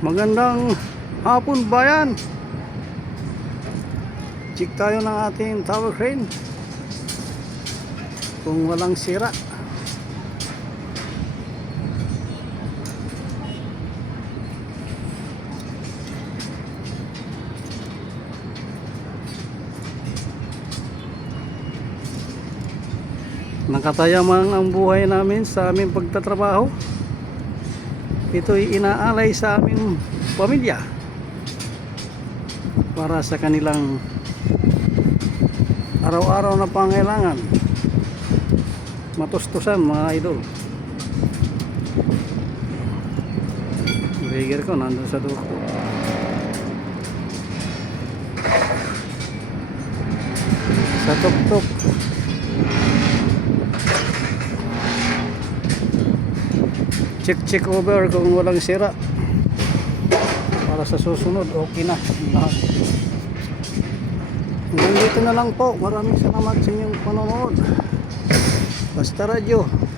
Magandang hapon bayan. Check tayo ng ating tower crane kung walang sira. Nakatayamang ang buhay namin sa aming pagtatrabaho. Ito'y inaalay sa aming pamilya para sa kanilang araw-araw na pangailangan. Matustusan mga idol. Rigger ko nandun sa duko. Sa tuk-tuk. Check over kung walang sira para sa susunod okay na lahat. Hanggang dito na lang po. Maraming salamat sa inyong panonood. Basta Radio.